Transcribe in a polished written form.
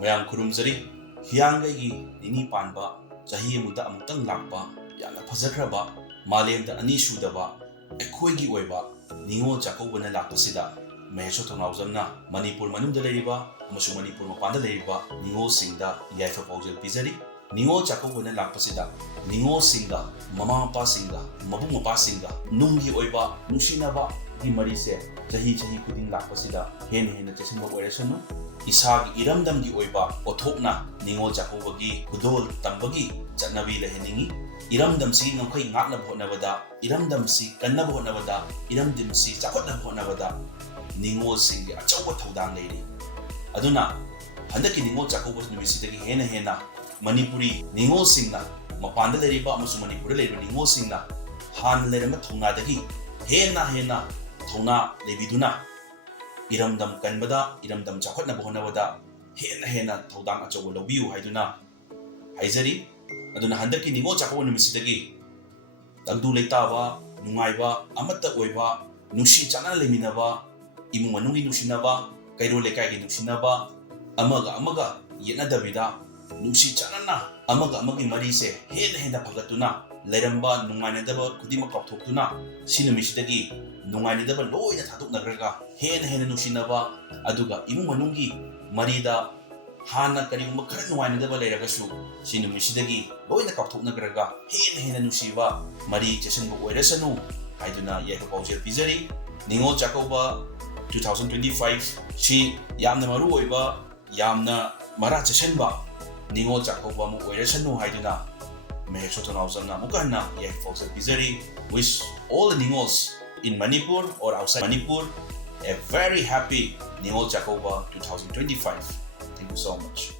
ꯃꯌꯥꯝ ꯈꯨꯔꯨꯝꯖꯔꯤ ꯍꯤꯌꯥꯡꯒꯩꯒꯤ ꯅꯤꯅꯤ ꯄꯥꯟꯕ ꯆꯍꯤ ꯑꯃꯗ ꯑꯃꯨꯛꯇꯪ ꯂꯥꯛꯄ ꯌꯥꯝꯅ ꯐꯖꯈ꯭ꯔꯕ ꯃꯥꯂꯦꯝꯗ ꯑꯅꯤ ꯁꯨꯗꯕ ꯑꯩꯈꯣꯏꯒꯤ ꯑꯣꯏꯕ ꯅꯤꯉꯣꯜ ꯆꯥꯛꯀꯧꯕꯅ ꯂꯥꯛꯄꯁꯤꯗ ꯃꯍꯦꯁꯣꯔ ꯊꯣꯡꯅꯥꯎꯖꯝꯅ ꯃꯅꯤꯄꯨꯔ ꯃꯅꯨꯡꯗ ꯂꯩꯔꯤꯕ ꯑꯃꯁꯨꯡ ꯃꯅꯤꯄꯨꯔ ꯃꯄꯥꯟꯗ ꯂꯩꯔꯤꯕ ꯅꯤꯉꯣꯜꯁꯤꯡꯗ ꯌꯥꯏꯐ ꯄꯥꯎꯖꯦꯜ ꯄꯤꯖꯔꯤ ꯅꯤꯉꯣꯜ ꯆꯥꯛꯀꯧꯕꯅ ꯂꯥꯛꯄꯁꯤꯗ ꯅꯤꯉꯣꯜꯁꯤꯡꯒ ꯃꯃꯥ ꯃꯄꯥꯁꯤꯡꯒ ꯃꯕꯨꯡ ꯃꯧꯄ꯭ꯋꯥꯁꯤꯡꯒ ꯅꯨꯡꯒꯤ ꯑꯣꯏꯕ ꯅꯨꯡꯁꯤꯅꯕꯒꯤ ꯃꯔꯤꯁꯦ ꯆꯍꯤ ꯈꯨꯗꯤꯡ ꯂꯥꯛꯄꯁꯤꯗ ꯍꯦꯟꯅ ꯆꯦꯛꯁꯤꯟꯕ ꯑꯣꯏꯔꯁꯅꯨ ꯏꯁꯥꯒꯤ ꯏꯔꯝꯗꯝꯒꯤ ꯑꯣꯏꯕ ꯄꯣꯠꯊꯣꯛꯅ ꯅꯤꯉꯣꯜ ꯆꯥꯛꯀꯧꯕꯒꯤ ꯈꯨꯗꯣꯜ ꯇꯝꯕꯒꯤ ꯆꯠꯅꯕꯤ ꯂꯩꯍꯟꯅꯤꯡꯉꯤ ꯏꯔꯝꯗꯝꯁꯤ ꯉꯝꯈꯩ ꯉꯥꯛꯅꯕ ꯍꯣꯠꯅꯕꯗ ꯏꯔꯝꯗꯝꯁꯤ ꯀꯟꯅꯕ ꯍꯣꯠꯅꯕꯗ ꯏꯔꯝꯗꯝꯁꯤ ꯆꯥꯎꯈꯠꯅꯕ ꯍꯣꯠꯅꯕꯗ ꯅꯤꯉꯣꯜꯁꯤꯡꯒꯤ ꯑꯆꯧꯕ ꯊꯧꯗꯥꯡ ꯂꯩꯔꯤ ꯑꯗꯨꯅ ꯍꯟꯗꯛꯀꯤ ꯅꯤꯉꯣꯜ ꯆꯥꯛꯀꯧꯕ ꯅꯨꯃꯤꯠꯁꯤꯗꯒꯤ ꯍꯦꯟꯅ ꯃꯅꯤꯄꯨꯔꯤ ꯅꯤꯉꯣꯜꯁꯤꯡꯅ ꯃꯄꯥꯟꯗ ꯂꯩꯔꯤꯕ ꯑꯃꯁꯨꯡ ꯃꯅꯤꯄꯨꯔꯗ ꯂꯩꯔꯤꯕ ꯅꯤꯉꯣꯜꯁꯤꯡꯅ ꯍꯥꯟꯅ ꯂꯩꯔꯝꯕ ꯊꯧꯅꯥꯗꯒꯤ ꯍꯦꯟꯅ ꯊꯧꯅꯥ ꯂꯩꯕꯤꯗꯨꯅ ꯏꯔꯝꯗꯝ ꯀꯟꯕꯗ ꯏꯔꯝꯗꯝ ꯆꯥꯎꯈꯠꯅꯕ ꯍꯣꯠꯅꯕꯗ ꯍꯦꯟꯅ ꯊꯧꯗꯥꯡ ꯑꯆꯧꯕ ꯂꯧꯕꯤꯌꯨ haiduna ꯍꯥꯏꯖꯔꯤ ꯑꯗꯨꯅ ꯍꯟꯗꯛꯀꯤ ꯅꯤꯉꯣꯜ ꯆꯥꯛꯀꯧꯕ ꯅꯨꯃꯤꯠꯁꯤꯗꯒꯤ ꯇꯪꯗꯨ ꯂꯩꯇꯥꯕ ꯅꯨꯡꯉꯥꯏꯕ ꯑꯃꯠꯇ ꯑꯣꯏꯕ ꯅꯨꯡꯁꯤ ꯆꯥꯟꯅꯅ ꯂꯩꯃꯤꯟꯅꯕ ꯏꯃꯨꯡ ꯃꯅꯨꯡꯒꯤ ꯅꯨꯡꯁꯤꯅꯕ ꯀꯩꯔꯣꯜ ꯂꯩꯀꯥꯏꯒꯤ ꯅꯨꯡꯁꯤꯅꯕ ꯑꯃꯒ ꯌꯦꯠꯅꯗꯕꯤꯗ ꯅꯨꯡꯁꯤ ꯆꯥꯟꯅꯅ ꯑꯃꯒꯤ ꯃꯔꯤꯁꯦ ꯍꯦꯟꯅ ꯐꯒꯠꯇꯨꯅ ꯂꯩꯔꯝꯕ ꯅꯨꯡꯉꯥꯏꯅꯗꯕ ꯈꯨꯗꯤꯡꯃꯛ ꯀꯥꯎꯊꯣꯛꯇꯨꯅ ꯁꯤ ꯅꯨꯃꯤꯠꯁꯤꯗꯒꯤ ꯅꯨꯡꯉꯥꯏꯅꯗꯕ ꯂꯣꯏꯅ ꯊꯥꯗꯣꯛꯅꯈ꯭ꯔꯒ ꯍꯦꯟꯅ ꯅꯨꯡꯁꯤꯅꯕ ꯑꯗꯨꯒ ꯏꯃꯨꯡ ꯃꯅꯨꯡꯒꯤ ꯃꯔꯤꯗ ꯍꯥꯟꯅ ꯀꯔꯤꯒꯨꯝꯕ ꯈꯔ ꯅꯨꯡꯉꯥꯏꯅꯗꯕ ꯂꯩꯔꯒꯁꯨ ꯁꯤ ꯅꯨꯃꯤꯠꯁꯤꯗꯒꯤ ꯂꯣꯏꯅ ꯀꯥꯎꯊꯣꯛꯅꯈ꯭ꯔꯒ ꯍꯦꯟꯅ ꯅꯨꯡꯁꯤꯕ ꯃꯔꯤ ꯆꯦꯁꯤꯟꯕ ꯑꯣꯏꯔꯁꯅꯨ ꯍꯥꯏꯗꯨꯅ ꯌꯥꯏꯐ ꯄꯥꯎꯖꯦꯜ ꯄꯤꯖꯔꯤ ꯅꯤꯉꯣꯜ ꯆꯥꯛꯀꯧꯕ 2025 ꯁꯤ ꯌꯥꯝꯅ ꯃꯔꯨ ꯑꯣꯏꯕ ꯌꯥꯝꯅ ꯃꯔꯥ ꯆꯦꯁꯤꯟꯕ ꯅꯤꯉꯣꯜ ꯆꯥꯛꯀꯧꯕ ꯑꯃ ꯑꯣꯏꯔꯁꯅꯨ ꯍꯥꯏꯗꯨꯅ ꯃꯍꯦꯁꯣꯔ ꯊꯣꯡꯅꯥꯎꯖꯝꯅ ꯑꯃꯨꯛꯀ ꯍꯟꯅ ꯌꯥꯏꯐ ꯄꯥꯎꯖꯦꯜ ꯄꯤꯖꯔꯤ wish all the Ningols in Manipur or outside Manipur a very happy Ningol Chakouba 2025. Thank you so much.